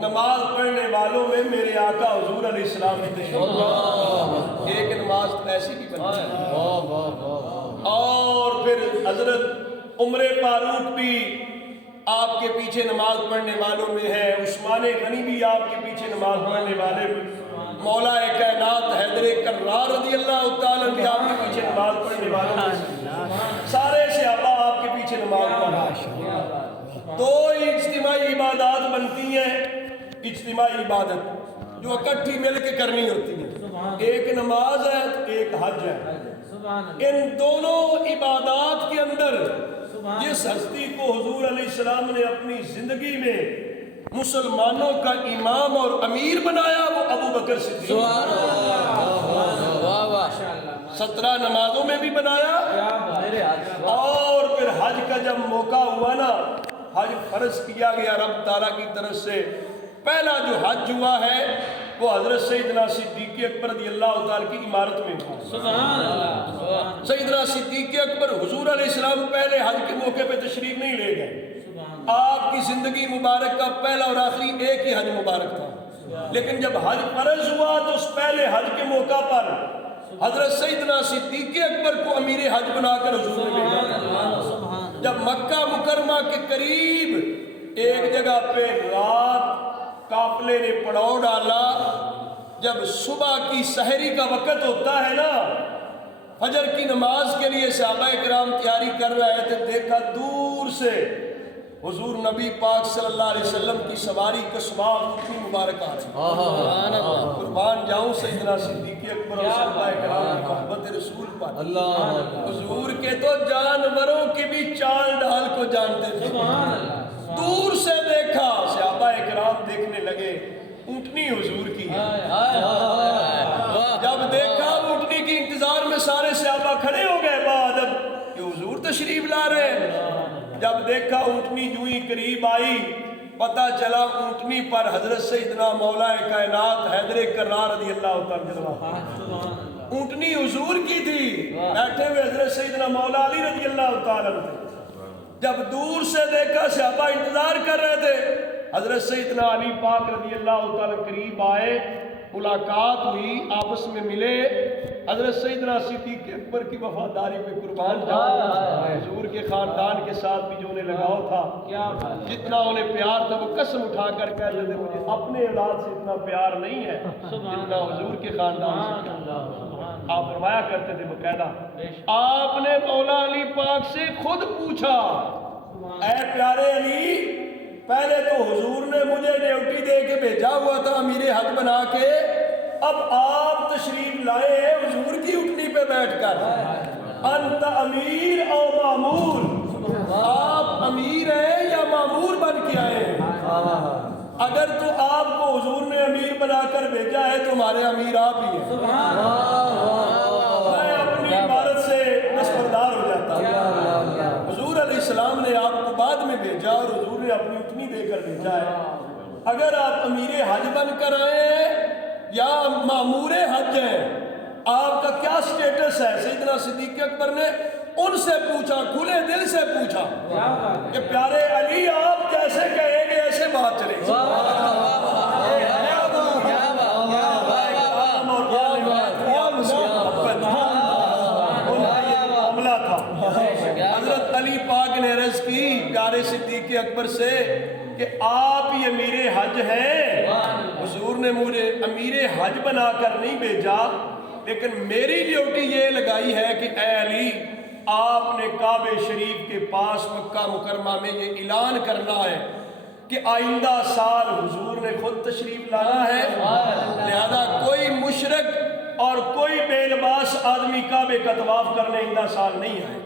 نماز پڑھنے والوں میں میرے آقا حضور علیہ السلام نے تشریف، ایک نماز تو ایسی بھی بنتی، اور پھر حضرت عمر فاروق بھی آپ کے پیچھے نماز پڑھنے والوں میں ہے، عثمان غنی بھی آپ کے پیچھے نماز پڑھنے والے میں، مولا کائنات حیدر کرار رضی اللہ تعالیٰ بھی آپ کے پیچھے نماز پڑھنے والوں میں، سارے صحابہ آپ کے پیچھے نماز پڑھا۔ دو اجتماعی عبادات بنتی ہیں، اجتماعی عبادت جو اکٹھی مل کے کرنی ہوتی ہے، ایک نماز ہے ایک حج ہے۔ ان دونوں عبادات کے اندر جس ہستی کو حضور علیہ السلام نے اپنی زندگی میں مسلمانوں کا امام اور امیر بنایا وہ ابو بکر صدیق، 17 نمازوں میں بھی بنایا، اور پھر حج کا جب موقع ہوا نا، حج فرض کیا گیا رب تعالیٰ کی طرف سے، پہلا جو حج ہوا ہے وہ حضرت سیدنا صدیق اکبر رضی اللہ تعالیٰ کی عمارت میں ہوا۔ سیدنا صدیق اکبر حضور علیہ السلام پہلے حج کے موقع پہ تشریف نہیں لے گئے، آپ کی زندگی مبارک کا پہلا اور آخری ایک ہی حج مبارک تھا، لیکن جب حج فرض ہوا تو اس پہلے حج کے موقع پر حضرت سیدنا صدیق اکبر کو امیر حج بنا کر حضور نے بھیجا۔ جب مکہ مکرمہ کے قریب ایک جگہ پہ رات قافلے نے پڑاؤ ڈالا، جب صبح کی سحری کا وقت ہوتا ہے نا، فجر کی نماز کے لیے صحابہ کرام تیاری کر رہے تھے، دیکھا دور سے حضور نبی پاک صلی اللہ علیہ وسلم کی سواری کا سوار اتنی مبارک آ رہی، قربان جاؤں سیدنا صدیق اکبر اور صحابہ کرام کی محبت رسول پر، حضور کے تو جانوروں کی بھی چال ڈھال کو جانتے تھے، دور سے دیکھا، صحابہ کرام دیکھنے لگے اونٹنی حضور کی ہے، جب دیکھا اونٹنی کی انتظار میں سارے صحابہ کھڑے ہو گئے بعد کہ حضور تشریف لا رہے ہیں، جب دیکھا اونٹنی یوں ہی قریب آئی، پتہ چلا اونٹنی پر حضرت سیدنا مولا کائنات حیدر کرار رضی اللہ تعالیٰ، اونٹنی حضور کی تھی، بیٹھے ہوئے حضرت سیدنا مولا علی رضی اللہ تعالیٰ، جب دور سے دیکھا صحابہ انتظار کر رہے تھے، حضرت سیدنا علی پاک رضی اللہ تعالیٰ قریب آئے، ملاقات ہوئی، آپس میں ملے، حضرت سیدنا صدیق اکبر کی وفاداری پہ قربان جاؤں، حضور کے خاندان کے ساتھ بھی جو انہیں لگاؤ تھا، جتنا انہیں پیار تھا وہ قسم اٹھا کر کہتے تھے مجھے اپنے اولاد سے اتنا پیار نہیں ہے جتنا حضور کے خاندان سے۔ آپ فرمایا کرتے تھے باقاعدہ، آپ نے مولا علی پاک سے خود پوچھا، اے پیارے علی، پہلے تو حضور نے مجھے ڈیوٹی دے کے بھیجا ہوا تھا امیر حج بنا کے، اب آپ تشریف لائے حضور کی اٹھنی پہ بیٹھ کر، انت امیر او مامور، آپ امیر ہیں یا مامور بن کے آئے ہیں؟ اگر تو آپ کو حضور نے امیر بنا کر بھیجا ہے تو ہمارے امیر آپ ہی ہیں، میں اپنی عبادت سے نسبردار ہو جاتا ہوں۔ حضور علیہ السلام نے آپ کو بعد میں بھیجا اور حضور نے اپنی اٹھنی دے کر بھیجا ہے، اگر آپ امیر حج بن کر آئے ہیں یا مامور حج ہیں، آپ کا کیا سٹیٹس ہے؟ سیدنا صدیق اکبر نے ان سے پوچھا، کھلے دل سے پوچھا کہ پیارے علی آپ جیسے کہیں گے ایسے بات چلے گی۔ معاملہ تھا، حضرت علی پاک نے عرض کی پیارے صدیق اکبر سے کہ آپ ہی امیر حج ہیں، حضور نے مجھے امیر حج بنا کر نہیں بھیجا، لیکن میری ڈیوٹی یہ لگائی ہے کہ اے علی، آپ نے کعبہ شریف کے پاس مکہ مکرمہ میں یہ اعلان کرنا ہے کہ آئندہ سال حضور نے خود تشریف لانا ہے، لہذا کوئی مشرک اور کوئی بے لباس آدمی کعبے کا طواف کرنے آئندہ سال نہیں آئے۔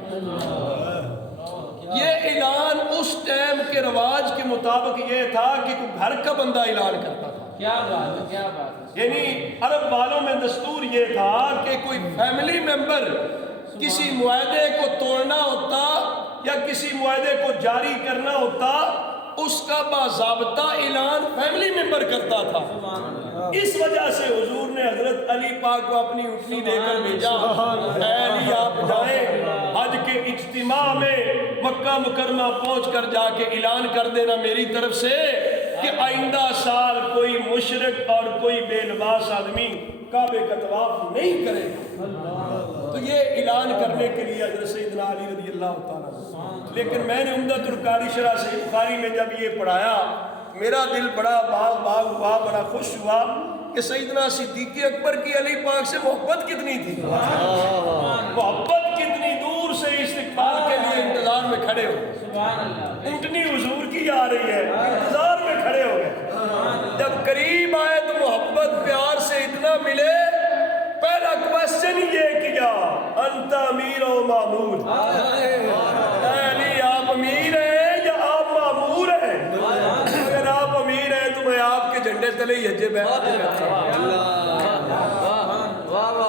یہ اعلان اس ٹائم کے رواج کے مطابق یہ تھا کہ کوئی گھر کا بندہ اعلان کرتا تھا، کیا بات ہے، کیا بات ہے، یعنی عرب والوں میں دستور یہ تھا کہ کوئی فیملی ممبر کسی معاہدے کو توڑنا ہوتا یا کسی معاہدے کو جاری کرنا ہوتا، اس کا باضابطہ اعلان فیملی ممبر کرتا تھا۔ اس وجہ سے حضور نے حضرت علی پاک کو اپنی اٹھنی دے کر بھیجا، اے علی آپ جائیں، حج کے اجتماع میں مکہ مکرمہ پہنچ کر جا کے اعلان کر دینا میری طرف سے کہ آئندہ سال کوئی مشرک اور کوئی بے لباس آدمی کعبے کا طواف نہیں کرے گا۔ تو یہ اعلان کرنے کے لیے حضرت سیدنا علی رضی اللہ تعالیٰ عنہ۔ لیکن میں نے عمدۃ القاری شرح صحیح بخاری میں جب یہ پڑھایا میرا دل بڑا باغ ہوا، بڑا خوش ہوا کہ سیدنا صدیق اکبر کی علی پاک سے محبت کتنی تھی، محبت کتنی، دور سے استقبال کے لیے انتظار میں کھڑے ہو، اونٹنی حضور کی آ رہی ہے، انتظار میں کھڑے ہو گئے۔ جب قریب آئے تو محبت پیار سے اتنا ملے، پہلا کوشچن یہ کیا، انت امیر و معمور، اے علی آپ امیر ہیں یا آپ معمور ہیں؟ اگر آپ امیر ہیں تو میں آپ کے جھنڈے تلے ہی حجے بیٹھتے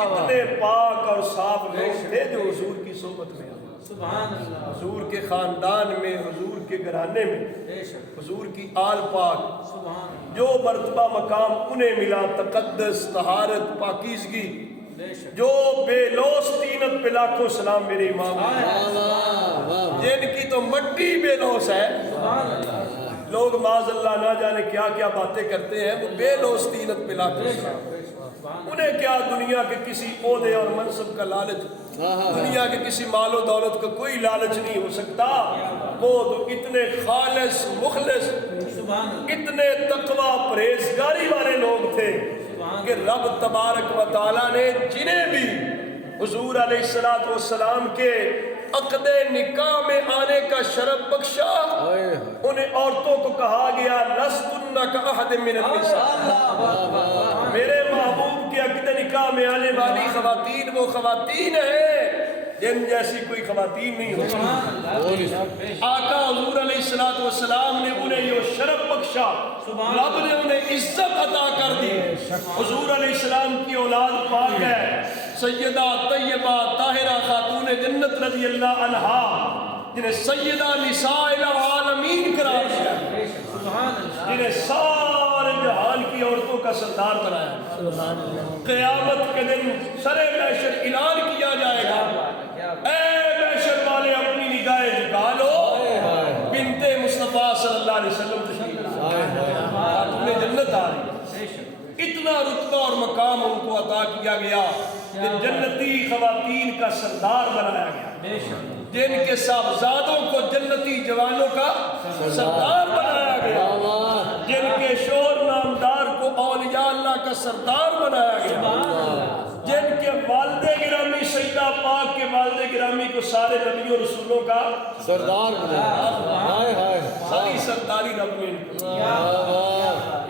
کتنے پاک اور صاف لوگ تھے جو حضور کی صحبت میں آئے، حضور کے خاندان میں، حضور کے گھرانے میں، حضور کی آل پاک، جو مرتبہ مقام انہیں ملا، تقدس، طہارت، پاکیزگی، جو بے لوث تینت پہ لاکھوں سلام میرے امام، جن کی تو مٹی بے لوث ہے، لوگ معاذ اللہ نہ جانے کیا کیا باتیں کرتے ہیں، وہ بے لوث تینت پہ لاکھوں سلام، انہیں کیا دنیا کے کسی عہدے اور منصب کا لالچ، دنیا کے کسی مال و دولت کا کوئی لالچ نہیں ہو سکتا، وہ تو اتنے خالص مخلص، اتنے تقوی پرہیزگاری والے لوگ تھے کہ رب تبارک و تعالیٰ نے جنہیں بھی حضور علیہ السلام کے عقد نکاح میں آنے کا شرف بخشا، انہیں عورتوں کو کہا گیا لستن کأحد من النساء، میرے محبوب کے عقد نکاح میں آنے والی خواتین وہ خواتین ہیں جن جیسی کوئی خواتین نہیں ہوتی۔ آقا حضور علیہ السلام نے انہیں یہ شرف بخشا، رب نے انہیں عزت عطا کر دی۔ حضور علیہ السلام کی اولاد پاک ہے سیدہ طیبہ طاہرہ خاتون جنت رضی اللہ عنہا، جنہیں سیدہ نساء العالمین قرار دیا، جنہیں سارے جہان کی عورتوں کا سردار بنایا۔ قیامت کے دن سر محشر اعلان کیا جائے گا، اے محشر والے اپنی نگاہیں جھکا لو، بنت مصطفیٰ صلی اللہ علیہ وسلم تشریف خاتون جنت آ رہی ہے۔ اتنا رتبہ اور مقام ان کو عطا کیا گیا کہ جنتی خواتین کا سردار بنایا گیا، جن کے صاحبزادوں کو جنتی جوانوں کا سردار بنایا گیا، جن کے شور نامدار کو اولیاء اللہ کا سردار بنایا گیا، جن کے والد گرامی سیدہ پاک کے والد گرامی کو سارے نبیوں رسولوں کا سردار بنایا، ساری سرداری رب نے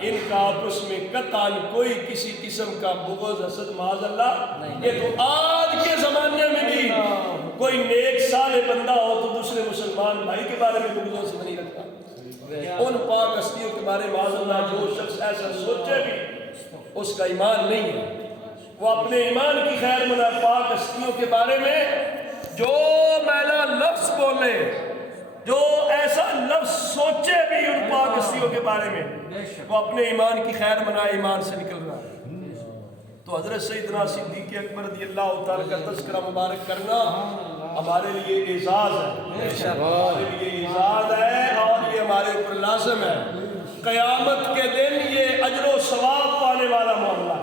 ان کا آپس میں قطعاً کوئی کسی قسم کا بغض حسد معاذ اللہ، یہ تو آج کے زمانے میں بھی کوئی نیک صالح بندہ ہو تو دوسرے مسلمان بھائی کے بارے میں بغض حسد نہیں رکھتا۔ ان پاک ہستیوں کے بارے میں معاذ اللہ جو شخص ایسا سوچے بھی اس کا ایمان نہیں ہے، وہ اپنے ایمان کی خیر منا۔ پاک ہستیوں کے بارے میں جو میلا لفظ بولے، جو ایسا لفظ سوچے بھی ان پاک ہستیوں کے بارے میں، وہ اپنے ایمان کی خیر منا، ایمان سے نکل رہا ہے۔ تو حضرت سیدنا صدیق اکبر رضی اللہ تعالیٰ کا تذکرہ مبارک کرنا ہمارے لیے اعزاز ہے، ہمارے لیے اعزاز ہے اور یہ ہمارے اوپر لازم ہے۔ قیامت کے دن یہ اجر و ثواب پانے والا معاملہ ہے۔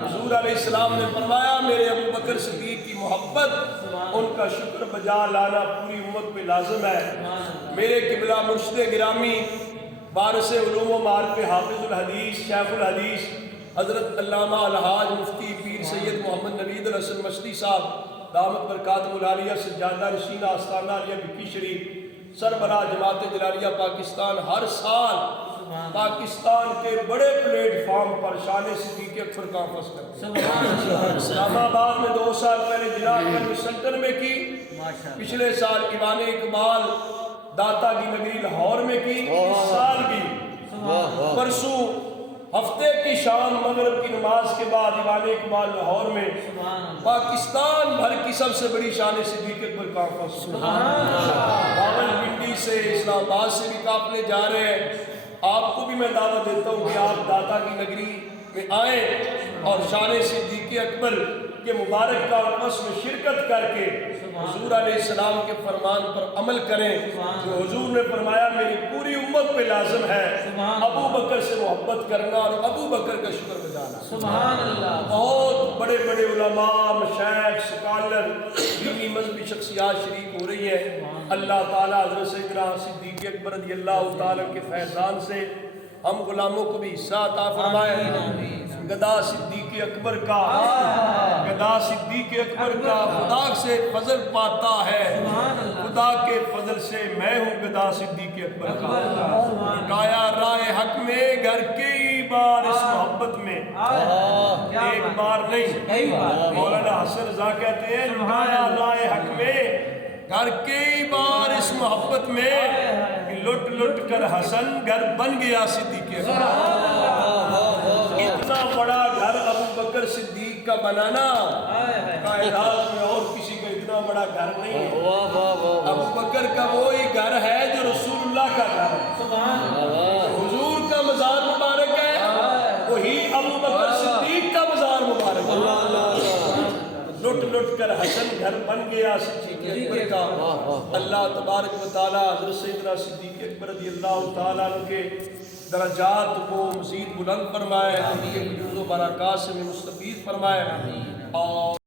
حضور علیہ السلام نے فرمایا میرے ابو بکر صدیق کی محبت، ان کا شکر بجا لانا پوری امت پہ لازم ہے۔ میرے قبلہ مرشد گرامی وارث علوم و معارف حافظ الحدیث شیخ الحدیث حضرت علامہ الحاج مفتی پیر سید محمد نوید الحسن مشتی صاحب دامت برکاتہ العالیہ سجادہ نشین آستانہ علیہ بکی شریف سربراہ جماعت جلالیہ پاکستان ہر سال پاکستان کے بڑے پلیٹ فارم پر شان صدیق اکبر کانفرنس کرتے ہیں۔ اسلام آباد میں 2 سال پہلے جناب سنٹر میں کی، پچھلے سال ایوان اقبال داتا کی نگری لاہور میں کی، اس سال بھی پرسوں ہفتے کی شام مغرب کی نماز کے بعد ایوان اقبال لاہور میں پاکستان بھر کی سب سے بڑی شان صدیق اکبر کانفرنس، راولپنڈی سے اسلام آباد سے بھی قافلے جا رہے ہیں۔ آپ کو بھی میں دعوت دیتا ہوں کہ آپ داتا کی نگری میں آئیں اور شان صدیق اکبر کے مبارک کا عرس میں شرکت کر کے حضور علیہ السلام کے فرمان پر عمل کریں جو حضور نے فرمایا میری پوری امت پہ لازم ہے ابو بکر سے محبت کرنا اور ابو بکر کا شکر گزارنا۔ سبحان اللہ۔ بہت بڑے بڑے علماء، مشائخ، سکالر، دینی مذہبی شخصیات شریک ہو رہی ہیں۔ اللہ تعالیٰ حضرت سیدنا صدیق اکبر رضی اللہ تعالیٰ کے فیضان سے ہم غلاموں کو بھی حصہ عطا فرمائے۔ گدا صدیق اکبر کا خدا سے فضل پاتا ہے، خدا کے فضل سے میں ہوں گدا صدیق اکبر کا، لٹایا راہ حق میں گھر کئی بار اس محبت میں، ایک بار نہیں۔ مولانا حسن رضا کہتے ہیں لٹایا راہ حق میں گھر کئی بار اس محبت میں، لٹ لٹ کر حسن گھر بن گیا صدیق اکبر۔ اتنا بڑا گھر ابو بکر صدیق کا بنانا کائنات میں اور کسی کا اتنا بڑا گھر نہیں ہے۔ ابو بکر کا وہی گھر ہے جو رسول اللہ کا گھر ہے، حضور کا مزار مبارک ہے، وہی ابو بکر صدیق کا مزار مبارک ہے۔ لٹ لٹ کر حسن گھر بن گیا صدیق اکبر کا۔ اللہ تبارک و تعالیٰ حضرت سیدنا صدیق اکبر رضی اللہ تعالیٰ عنہ کے درجات کو مزید بلند فرمائے، ان کے وجود و برکات سے مستفید فرمائے اور